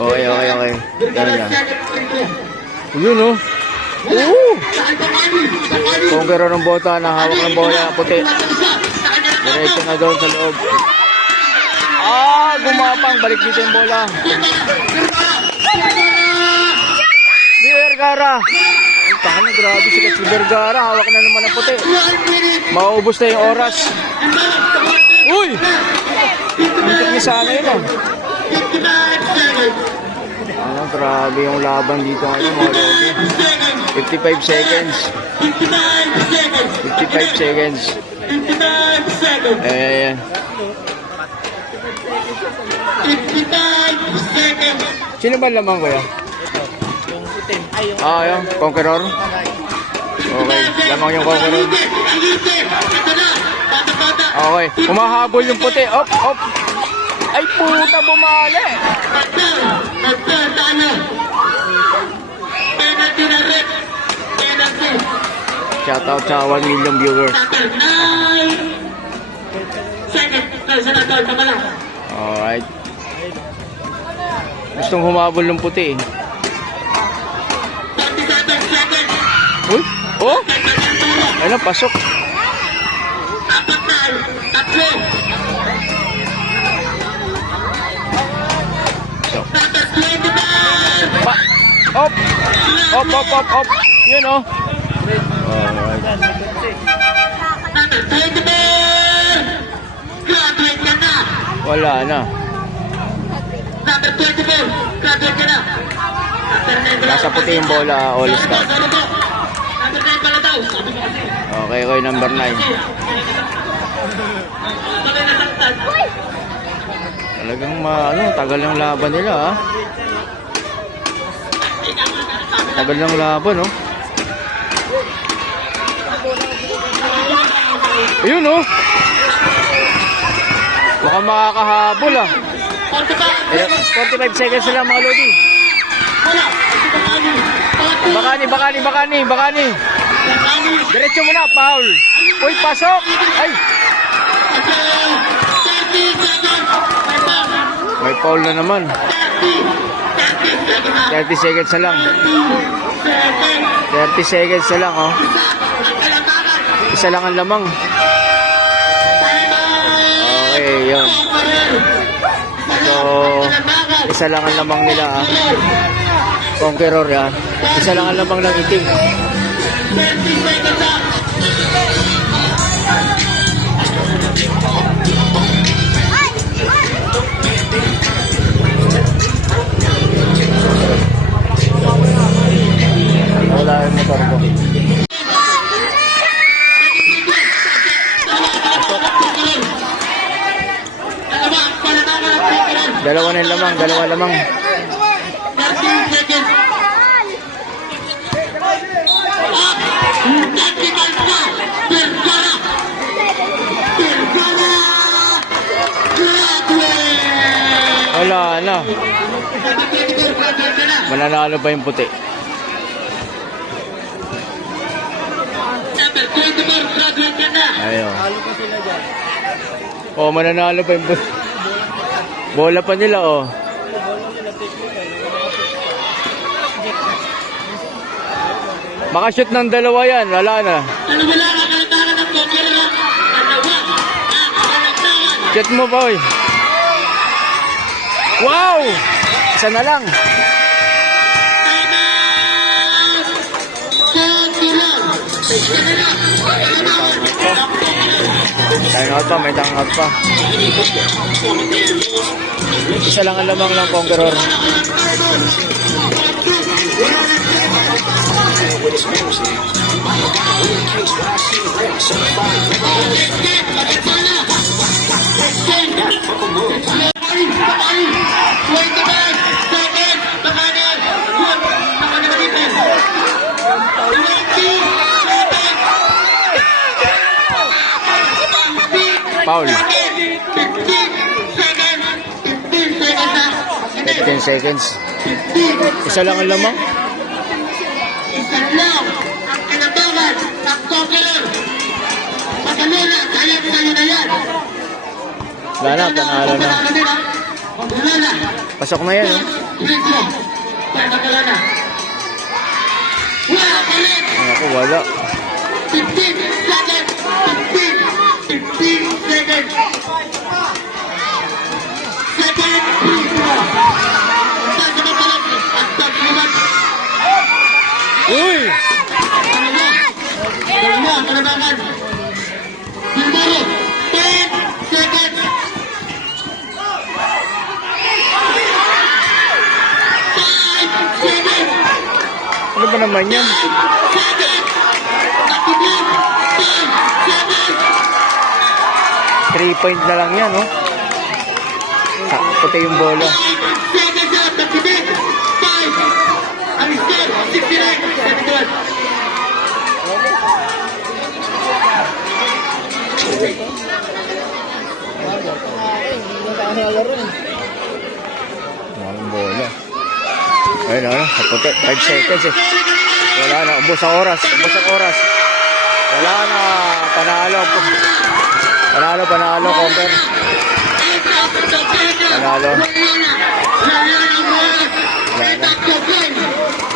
Okay, okay, okay. Yan, yan. Yun, oh. Oo! Conqueror ng bota na hawak ng bola puti. Diretso na doon sa loob. Ah, gumapang. Balik dito yung bola. Di Vergara. Ay, taka na, grabe si Katsi Vergara. Hawak na naman ng puti. Mauubos na yung oras. Uy! Muntik ni sana yun, ah. Ano, grabe yung laban dito ngayon, mga Lodi. 55 seconds. 55 seconds. Eh, sino ba lamang kuya? Ah, yung Conqueror? Okay, lamang yung Conqueror. Okay, humahabol yung puti. Op, op. Ay, puta, bumali. Shout out sa 1 million viewers. Alright. Gustong humabol ng puti. Uy! Oh! Ayun na, pasok. Op! Op, op, op, op! Yun oh! Alright. Wala na. Number 24, graduate ka na. Nasa puti yung bola, all star. Number 9 pala daw. Sabi ko kasi. Okay, okay, number 9. Bakit nasaktan? Talagang ma, ano, tagal ng laban nila ah. Tagal ng laban oh. Ayun oh. Mukhang makakahabol ah. 45, Eh, 45 seconds na lang mga Lodi. Bakani, bakani, bakani, bakani. Diretso mo na, foul. Uy, pasok. Ay, 30 seconds. May foul na naman. 30 seconds na lang. 30 seconds na lang oh. Isa lang ang lamang. Okay, yun. So, isa lang ang lamang nila ah. Conqueror ah. Isa lang ang lamang ng itim. 30 seconds up. Dalawa na lamang, dalawa lamang. 13 seconds. Up. Tactical foul. Vergara. Vergara. Graduate. Wala na. Number 24, graduate ka na. Mananalo pa yung puti. Number 24, graduate ka na. Ayun. Oh, mananalo pa yung puti. Bola pa nila oh. Makashoot ng dalawa yan, wala na. Shoot mo, boy. Wow! Isa na lang. Time out pa, may time out pa. Isa lang ang lamang ng Conqueror. Foul. 15 seconds. Isa lang ang lamang. Isang lang ang kinabangan ng Conqueror. Mataluna, kaya sa'yo na yan. Wala na, panalo na. Pasok na yan, oh. Ako, wala. 15 seconds. Uy! Dalawa. Kalabangan. Bilbao. 10 seconds. Ano ba naman yan? 3 point na lang yan, no? Sa, puti yung bola. 69, 7 good. Ang bola. Ayun na, kapote. 5 seconds eh. Wala na, ubos ang oras. Ubos ang oras. Wala na, panalo. Panalo, panalo, counter. Panalo. Panalo. Panalo.